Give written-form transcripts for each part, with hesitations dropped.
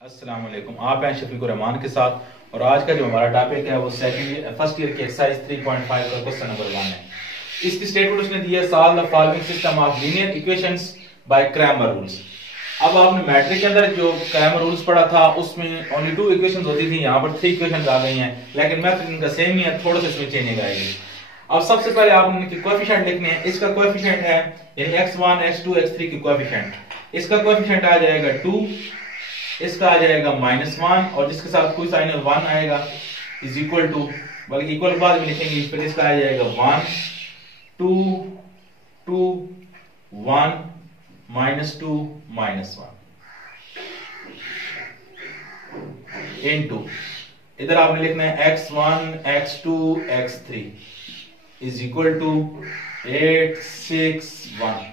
अस्सलाम वालेकुम। आप हैं शफीकुर रहमान के साथ और आज का जो हमारा टॉपिक है वो फर्स्ट ईयर की एक्सरसाइज 3.5 का क्वेश्चन नंबर 1 है। इसकी स्टेटमेंट उसने दी है, solve the following system of linear equations bye Cramer rules. अब आपने मैट्रिक के अंदर जो क्रैमर रूल्स पढ़ा था उसमें ओनली 2 इक्वेशंस होती थी, यहाँ पर 3 इक्वेशंस आ गई हैं, लेकिन मेथड इनका सेम ही है, थोड़ा सा इसमें चेंजिंग आएगी। अब सबसे पहले आपने इनके कोएफिशिएंट लिखने हैं। इसका कोएफिशिएंट है यानी x1 x2 x3 की कोएफिशिएंट, इसका कोएफिशिएंट आ जाएगा 2, इसका आ जाएगा -1 और जिसके साथ कोई साइन 1 आएगा इज इक्वल टू, बल्कि इक्वल बाद में लिखेंगे, फिर इसका आ जाएगा 1 2 2 1 -2 -1 इनटू, इधर आपने लिखना है x1 x2 x3 is equal to 8 6 1।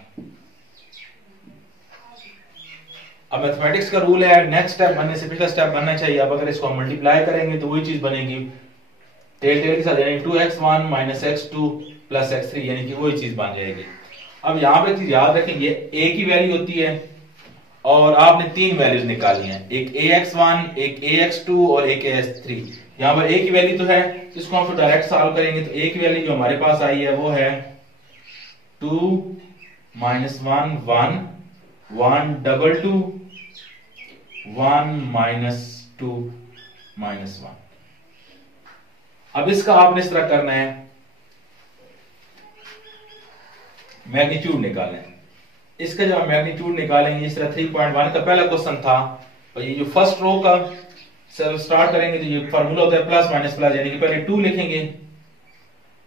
अब मैथमेटिक्स का रूल है, नेक्स्ट स्टेप बनने से पिछला स्टेप बनना चाहिए। अब अगर इसको हम मल्टीप्लाई करेंगे तो वही चीज बनेगी टेल टेल के साथ, यानी 2x1 x2 x3 यानी कि वही चीज बन जाएगी। अब यहाँ पे चीज याद रखेंगे, a की वैल्यू होती है और आपने 3 वैल्यूज निकाली हैं, एक ax1 एक ax2 और एक ax3। यहाँ पर a की वैल्यू तो है, इसको हम डायरेक्ट सॉल्व करेंगे तो a की वैल्यू जो हमारे पास आई है वो है 2 -1 1 1 2 2 1 -2 -1। अब इसका आपने इस तरह करना है, मैग्नीट्यूड निकालें। इसका जब हम मैग्नीट्यूड निकालेंगे इस तरह 3.1 का पहला क्वेश्चन था, और ये जो फर्स्ट रो का स्टार्ट करेंगे तो ये फार्मूला होता है प्लस माइनस प्लस, यानी कि पहले 2 लिखेंगे।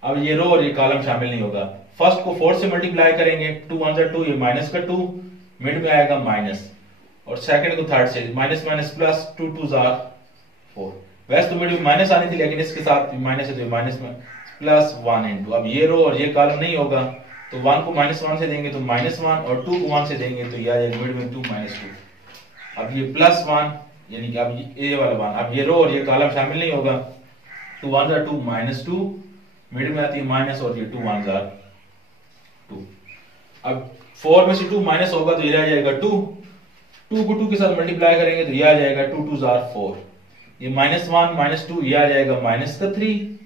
अब ये रो और ये कॉलम शामिल नहीं होगा, फर्स्ट को 4 से मल्टीप्लाई करेंगे, 2 1 2, ये माइनस का 2 मिड में आएगा माइनस, और सेकंड को थर्ड से माइनस माइनस प्लस 2 2 4। वैसे तो मिड में माइनस आनी थी, लेकिन इसके साथ माइनस है तो माइनस में प्लस 1 इनटू, अब ये रो और ये कॉलम नहीं होगा तो 1 को -1 से देंगे तो -1 और 2 को 1 से देंगे तो ये आ जाएगा मिड में 2 -2। अब ये +1 यानी कि अब ये वाला 1, अब ये रो और ये कॉलम शामिल नहीं होगा, 2 1 2 -2 मिड में आती है माइनस और ये 2 1 2। अब 4 में से 2 माइनस होगा तो ये आ जाएगा 2, 2 को 2 के साथ मल्टीप्लाई करेंगे तो ये आ जाएगा 2 2 4, ये -1 -2 ये आ जाएगा -3,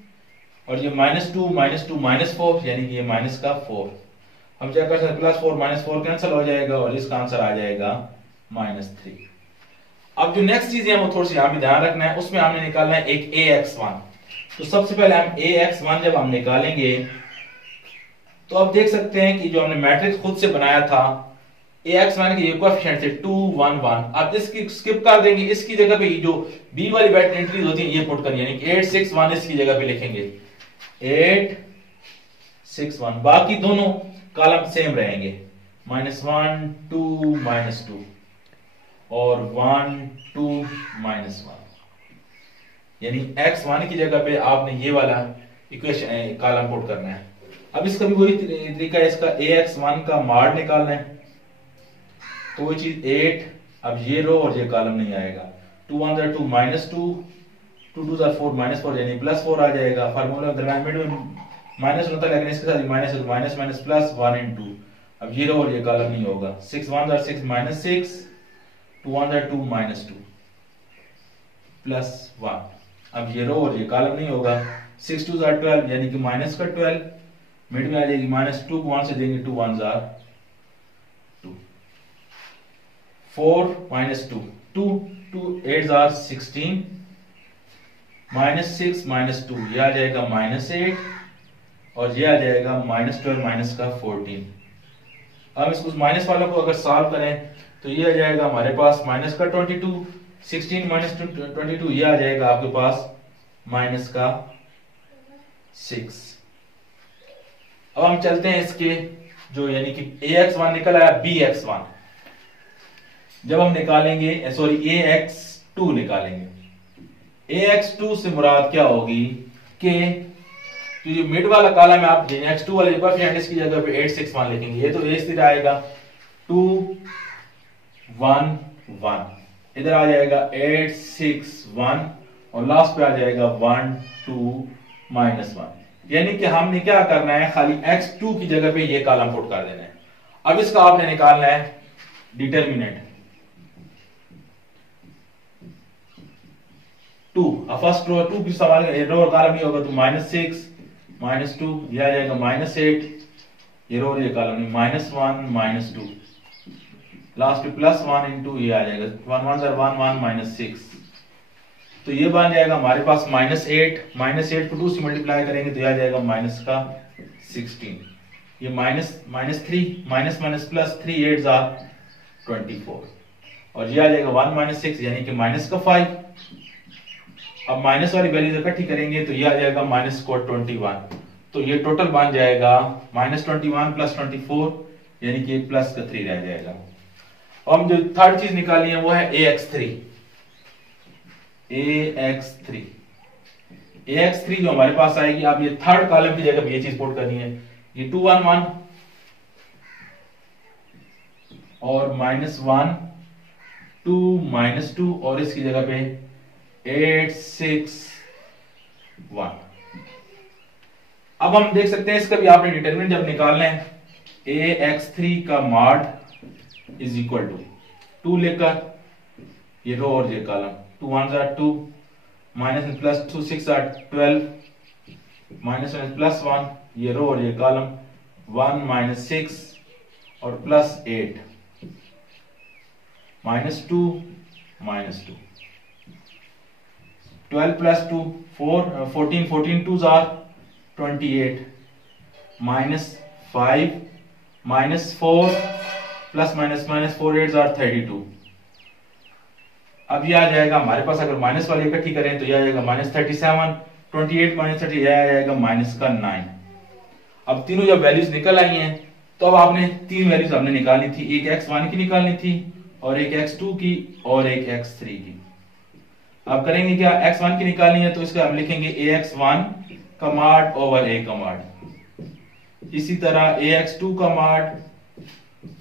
और ये -2 -4 यानी कि ये -4। हम क्या कर सकते हैं, +4 -4 कैंसिल हो जाएगा और इसका आंसर आ जाएगा -3। अब जो नेक्स्ट चीज है वो थोड़ी सी यहाँ भी ध्यान रखना है, उसमें हमने निकालना है एक ax1। तो सबसे पहले हम ax1 जब हम निकालेंगे तो अब देख सकते हैं कि जो हमने मैट्रिक्स खुद से बनाया था ax1 के ये कोएफिशिएंट थे 2 1 1, अब इसकी स्किप कर देंगे, इसकी जगह पे जो b वाली वेट एंट्रीज होती है ये पुट करनी, यानी कि 8 6 1 इसकी जगह पे लिखेंगे 8 6 1, बाकी दोनों कॉलम सेम रहेंगे, -1 2 -2 और 1 2 -1, यानी x1 की जगह पे आपने ये वाला इक्वेशन कॉलम पुट करना है। अब इसका भी वही तरीका है, इसका ax1 का मार्ड निकालना है, तो वो चीज 8, अब ये रो और ये कॉलम नहीं आएगा, 2 1 2 -2 2 2 4 -4 यानी +4 आ जाएगा। फार्मूला दरमियान में माइनस होता है, लेकिन इसके साथ माइनस है तो माइनस माइनस प्लस 1 इनटू, अब ये रो और ये कॉलम नहीं होगा, 6 1 6 -6 2 1 2 -2 +1, अब ये रो और ये कॉलम नहीं होगा, 6 2 12 यानी कि -12 मिड में आ जाएगी, -2 को 1 से देंगे 2 1 2 4 -2 2 2 8 16 -6 -2 ये आ जाएगा -8 और ये आ जाएगा -12 -14। अब इसको माइनस वालों को अगर सॉल्व करें तो ये आ जाएगा हमारे पास -22, 16 -22 ये आ जाएगा आपके पास -6। अब हम चलते हैं इसके जो यानी कि ax1 निकल आया, bx1 जब हम निकालेंगे, सॉरी ax2 निकालेंगे, ax2 से मुराद क्या होगी कि तो ये मिड वाला कॉलम है, आप x2 वाले कोएफिशिएंट इसकी जगह पे 8 6 1 लिखेंगे, ये तो इस तरह आएगा 2 1 1, इधर आ जाएगा 8 6 1 और लास्ट पे आ जाएगा 1 2 -1, यानी कि हमने क्या करना है, खाली x2 की जगह पे ये कॉलम पुट कर देना है। अब इसका आपने निकालना है डिटरमिनेंट। 2, अब फर्स्ट रो 2 की सवाल रो और कॉलम ये होगा तो -6 -2 ये आ जाएगा -8, ये रो और ये कॉलम -1 -2 लास्ट पे +1 इंटू ये आ जाएगा 1 1 1 1 -6, तो ये बन जाएगा हमारे पास -8 को 2 से मल्टीप्लाई करेंगे तो ये आ जाएगा -16, ये -3 +3 8 24 और ये आ जाएगा 1 -6 यानी कि -5। अब माइनस वाली वैल्यूज इकट्ठी करेंगे तो ये आ जाएगा -21, तो ये टोटल बन जाएगा -21 + 24 यानी कि +3 रह जाएगा। अब हम जो थर्ड चीज निकाली है वो है AX3 जो हमारे पास आएगी। अब ये थर्ड कॉलम की जगह ये चीज पुट करनी है, ये 2 1 1 और -1 2 -2 और इसकी जगह पे 8 6 1। अब हम देख सकते हैं इसका भी आपने डिटरमिनेंट जब निकालना है AX3 का मॉड इज इक्वल टू 2 लेकर ये रो और ये कॉलम 2 1 2 -+2 6 12 -1 ये रो और ये कॉलम 1 -6 और +8 -2 -2 12 + 2 4 14 14 2s are 28 -5 -4 +- 4 8s are 32। अब ये आ जाएगा हमारे पास, अगर माइनस वाली इकट्ठी करें तो ये आ जाएगा -37 28 -30 ये आ जाएगा -9। अब तीनों जब वैल्यूज निकल आई हैं तो अब आपने तीन वैल्यूज हमने निकालनी थी, एक x1 की निकालनी थी और एक x2 की और एक x3 की। अब करेंगे क्या, x1 की निकालनी है तो इसका हम लिखेंगे ax1 का मॉड ओवर a का मॉड, इसी तरह ax2 का मॉड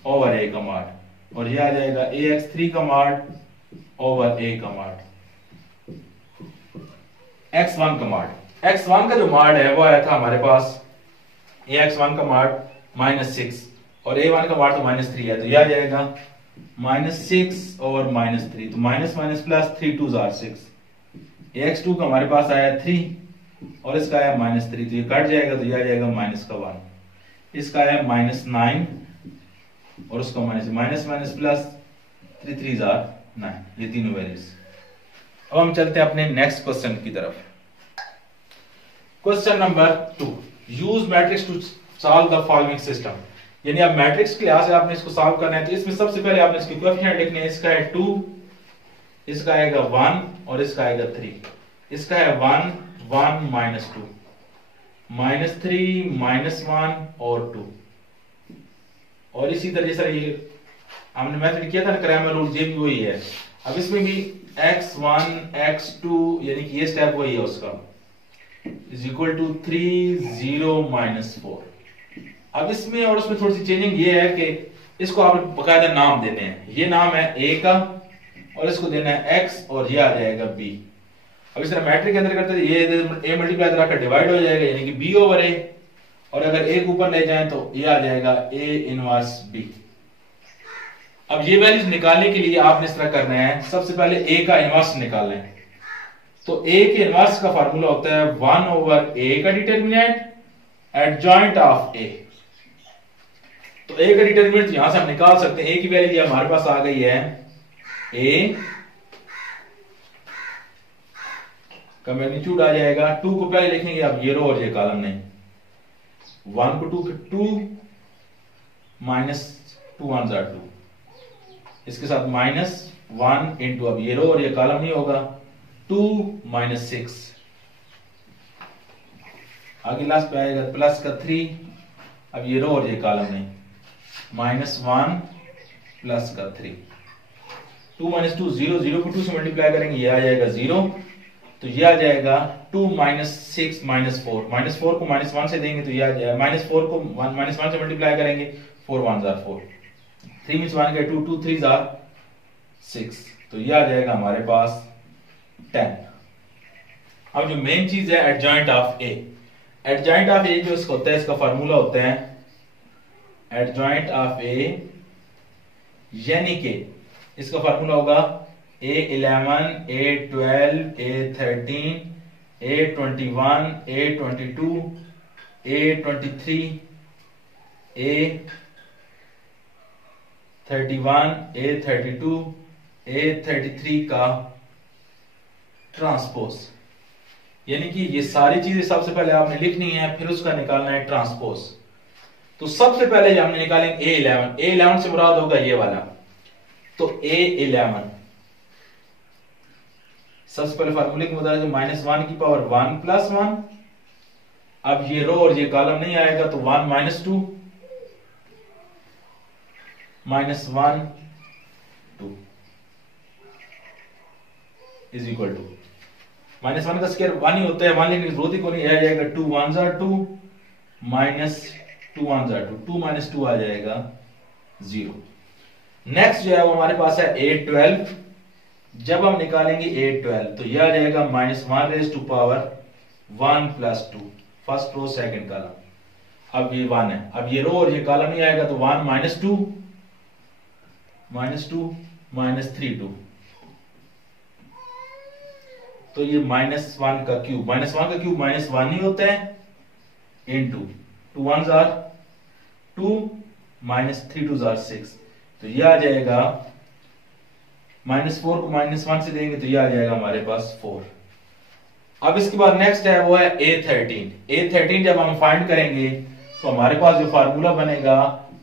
ओवर a का मॉड और यह आ जाएगा ax3 का मॉड ओवर a का मॉड। x1 का मॉड, x1 का जो मॉड है वो आया था हमारे पास ax1 का मॉड -6 और a1 का मॉड तो -3 है, तो यह आ जाएगा -6 और -3, तो -+ 3 2s are 6। ax2 का हमारे पास आया 3 और इसका आया -3, तो ये कट जाएगा तो यह आ जाएगा -1। इसका आया -9 और उसका -+ 3 3s are 9, ये तीनों वैल्यूज। अब हम चलते हैं अपने नेक्स्ट क्वेश्चन की तरफ। Question number 2, use matrix to solve the following system, यानी अब मैट्रिक्स के लिहाज से आपने इसको सॉल्व करना है। तो इसमें सबसे पहले आपने इसके कोएफिशिएंट लिखने हैं, इसका है 2, इसका आएगा 1 और इसका आएगा 3। इसका है 1 1 -2 -3 -1 और 2, और इसी तरह से ये हमने मेथड किया था ना क्रैमर रूल, ये भी वही है। अब इसमें भी x1 x2 यानी कि ये स्टेप वही है उसका, इज इक्वल टू 3 0 -4। अब इसमें और उसमें थोड़ी सी चेंजिंग ये है कि इसको आप बकायदा नाम देने हैं, ये नाम है a का और इसको देना है x और ये आ जाएगा b। अब इस तरह मैट्रिक के अंदर करते हैं, ये a मल्टीप्लाई तरह का डिवाइड हो जाएगा यानी कि b ओवर a, और अगर a को ऊपर ले जाएं तो ये आ जाएगा a इनवर्स b। अब ये वैल्यूज निकालने के लिए आपने इस तरह करना है, सबसे पहले a का इनवर्स निकालना है। तो a के इनवर्स का फार्मूला होता है 1 ओवर a का डिटरमिनेंट एडजॉइंट ऑफ a। तो a का डिटरमिनेंट यहां से हम निकाल सकते हैं, a की वैल्यू हमारे पास आ गई है, a का मैग्नीट्यूड आ जाएगा 2 को पहले लिखेंगे, अब ये रो और ये कॉलम नहीं, 1 को 2 -2 1 2, इसके साथ -1 इंटू, अब ये रो और ये कॉलम नहीं होगा, 2 -6, आगे लास्ट पे आएगा प्लस का 3, अब ये रो और ये कॉलम नहीं, -1 प्लस का 3, 2 -2 0 0 को 2 से मल्टीप्लाई करेंगे ये आ जाएगा 0, तो ये आ जाएगा 2 -6 -4, -4 को -1 से देंगे तो ये आ जाएगा, -4 को -1 से मल्टीप्लाई करेंगे 4 1s are 4, 3 में 1 गए 2 2 3s are 6, तो ये आ जाएगा हमारे पास 10। अब जो मेन चीज है adjoint of A, adjoint of A जो इसका होता है, इसका फार्मूला होता है एडजॉइंट ऑफ ए, यानी कि इसका फार्मूला होगा A11, A12, A13, A21, A22, A23, A31, A32, A33 का ट्रांसपोज। यानी कि ये सारी चीजें सबसे पहले आपने लिखनी है, फिर उसका निकालना है ट्रांसपोज। तो सबसे पहले हमने निकालेंगे A11। A11 से मुराद होगा ये वाला, तो A11 सबसे पहले फार्मूले के मुताबिक -1 की पावर 1 + 1। अब ये रो और ये कॉलम नहीं आएगा तो 1 - 2 -1 2 इज इक्वल टू -1 का स्क्वायर 1 ही होता है, 1 लेने की जरूरत ही कोई नहीं, आ जाएगा 2 1s are 2 -2 1s are 2, 2 - 2 आ जाएगा 0। नेक्स्ट जो है वो हमारे पास है A12। जब हम निकालेंगे A12 तो यह आ जाएगा -1 raised to power 1 + 2, first row second column. अब ये 1 है, अब ये रो और ये कॉलम नहीं आएगा तो 1 - 2 -3 2, तो ये -1 का क्यूब, -1 का क्यूब -1 ही होता है, into 2 1s are 2 -3 2s are 6, तो ये आ जाएगा -4 को -1 से देंगे तो ये आ जाएगा हमारे पास 4। अब इसके बाद नेक्स्ट है वो है A13। A13 जब हम फाइंड करेंगे तो हमारे पास जो फार्मूला बनेगा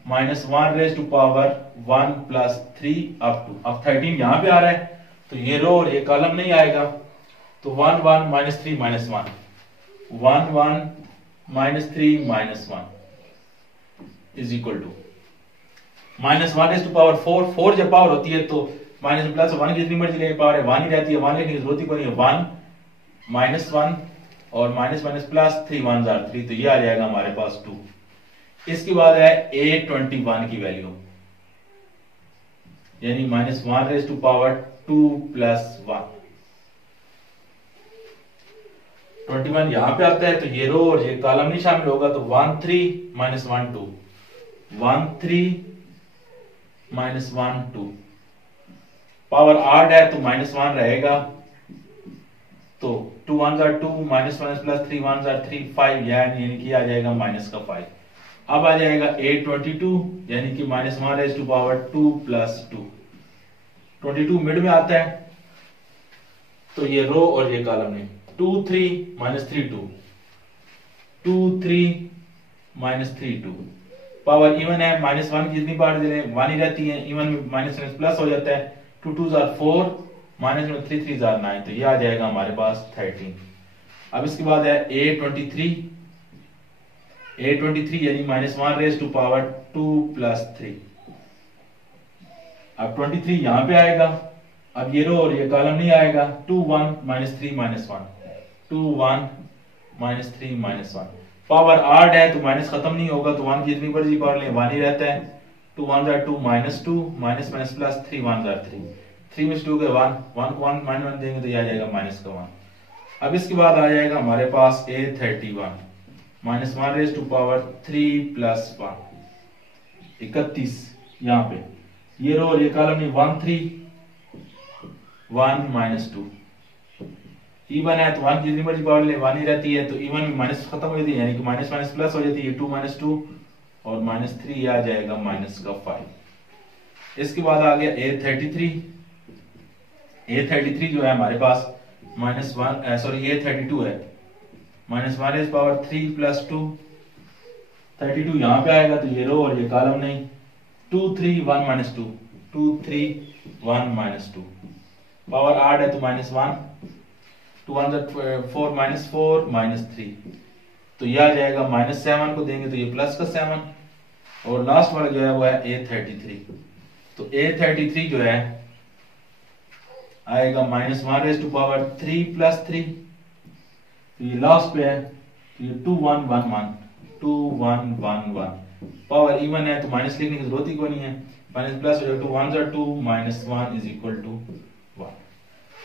-1 raised to power 1 + 3 up to, अब 13 यहां पे आ रहा है तो ये रो और ये कॉलम नहीं आएगा, तो 1 1 -3 -1 1 1 -3 -1 is equal to -1 raised to power 4। 4 जब पावर होती है तो माइनस प्लस 1 की जितनी मर्जी लेने पावर है 1 ही रहती है, 1 लेने की जरूरत ही कोई नहीं है, 1 -1 और -+ 3 1s are 3, तो ये आ जाएगा हमारे पास 2। इसके बाद है A21 की वैल्यू, यानी -1 raised to power 2 + 1। 21 यहां पे आता है तो ये रो और ये कॉलम नहीं शामिल होगा, तो 1 3 -1 2 1 3 -1 2, पावर 8 है तो -1 रहेगा, तो 2 1s are 2 -1 + 3 1s are 3 5, यानी कि आ जाएगा -5। अब आ जाएगा A22, यानी कि -1 raised to power 2 + 2। 22 मिड में आता है तो ये रो और ये कॉलम नहीं, 2 3 -3 2 2 3 -3 2, पावर इवन है, -1 की जितनी पार्ट दे रहे हैं 1 ही रहती है, इवन में -+ हो जाता है, 2 2s are 4 -3 3s are 9, तो ये आ जाएगा हमारे पास 13। अब इसके बाद है A23। A23 यानी -1 raised to power 2 + 3। अब 23 यहां पे आएगा, अब ये रो और ये कॉलम नहीं आएगा, 2 1 -3 -1 2 1 -3 -1, पावर 8 है तो माइनस खत्म नहीं होगा, तो 1 की जितनी मर्जी पावर ले 1 ही रहता है, 2 1s are 2 -2 -+ 3 1s are 3 3 में 2 के 1 1 को 1 -1 देंगे तो ये आ जाएगा -1। अब इसके बाद आ जाएगा हमारे पास A31, -1 raised to power 3 + 1 31। यहां पे ये रो और ये कॉलम नहीं, 1 3 1 -2, इवन है तो 1 की जितनी मर्जी पावर ले 1 ही रहती है, तो इवन में माइनस खत्म हो जाती है, यानी कि -+ हो जाती है, 2 -2 और -3 आ जाएगा -5। इसके बाद आ गया A33। A33 जो है हमारे पास A32 है, -1 raised to power 3 + 2 32 यहां पे आएगा तो ये रो और ये कॉलम नहीं, 2 3 1 -2 2 3 1 -2, पावर 8 है तो -1 2 1s are 4 -4 -3, तो यह आ जाएगा -7 को देंगे तो ये प्लस का 7, और लास्ट वाला जो है वो है A33। तो A33 जो है आएगा -1 raised to power 3 + 3, तो ये लास्ट पे है, तो ये 2 1 1 1 2 1 1 1, पावर इवन है तो माइनस लिखने की जरूरत ही कोई नहीं है, -+ हो जाएगा, 2 1s are 2 -1 is equal to 1।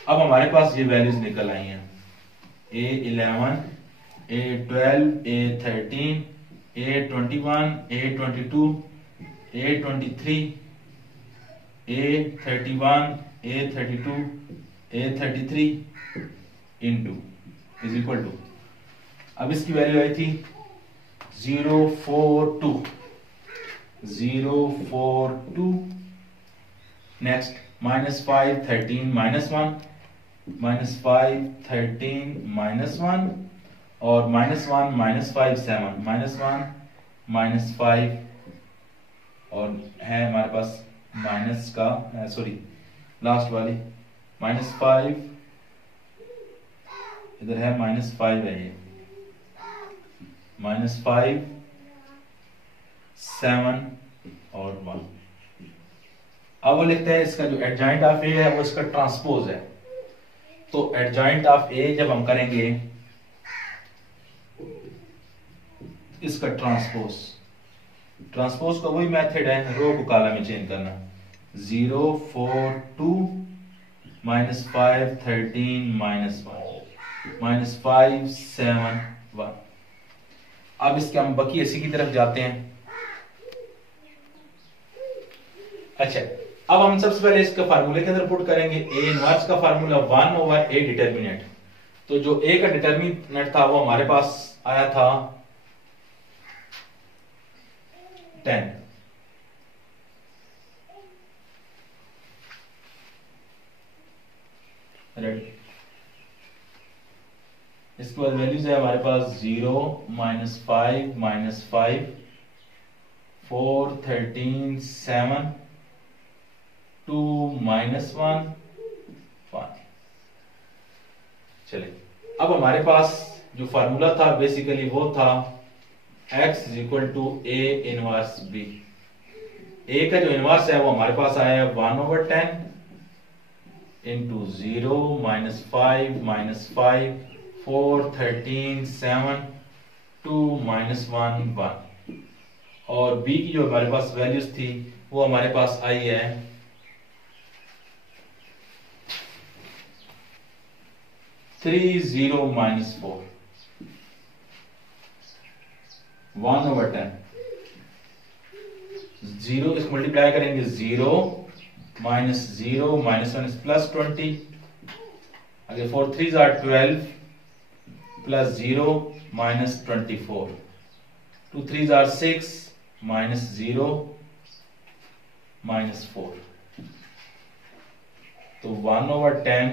अब हमारे पास ये वैल्यूज निकल आई हैं, A11 A12 A13 A21 A22 A23 A31 A32 A33 into is equal to, अब इसकी वैल्यू आई थी 042 नेक्स्ट -5 13 -1 -5 13 -1 और -1 -5 7 -1 -5 और है हमारे पास माइनस का सॉरी लास्ट वाली -5 इधर है -5 है ये -5 7 और 1। अब वो लिखते हैं इसका जो एडजॉइंट ऑफ ए है वो इसका ट्रांसपोज है। तो एडजॉइंट ऑफ ए जब हम करेंगे इसका ट्रांसपोज का वही मेथड है, रो को कॉलम में चेंज करना। 042 -5 13 -1 -5 7 1। अब इसके हम बाकी इसी की तरफ जाते हैं। अच्छा, अब हम सबसे पहले इसका फार्मूले के अंदर पुट करेंगे। ए इनवर्स का फार्मूला 1/a डिटर्मिनेंट। तो जो ए का डिटर्मिनेंट था वो हमारे पास आया था 10। रेडी, इसके बाद वैल्यूज है हमारे पास 0 -5 -5 4 13 7 2 -1 1। चलिए, अब हमारे पास जो फार्मूला था बेसिकली वो था x = a inverse b। a का जो इनवर्स है वो हमारे पास आया है 1/10 इंटू 0 -5 -5 4 13 7 2 -1 1। और b की जो हमारे पास वैल्यूज थी वो हमारे पास आई है 30 -4 1/10। 0 इसको मल्टीप्लाई करेंगे 0 -0 -1 +20। आगे 4 3s are 12 +0 -24। 2 3s are 6 -0 -4। तो 1/10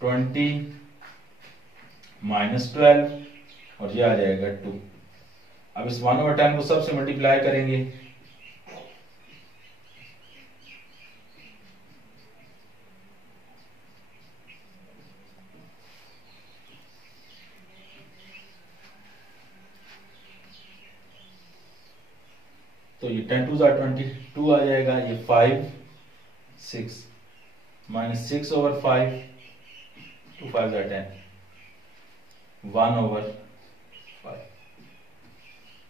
20 -12 और ये आ जाएगा 2। अब इस 1/10 को सबसे मल्टीप्लाई करेंगे तो ये 10 2s are 22 आ जाएगा। ये 5 6 -6/5 2 5s are 10 1/5।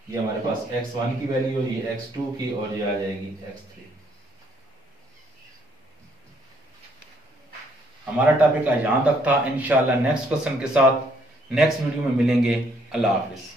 ये हमारे पास x1 की वैल्यू, ये x2 की और ये आ जाएगी x3। हमारा टॉपिक यहां तक था। इंशाल्लाह नेक्स्ट क्वेश्चन के साथ नेक्स्ट वीडियो में मिलेंगे। अल्लाह हाफिज।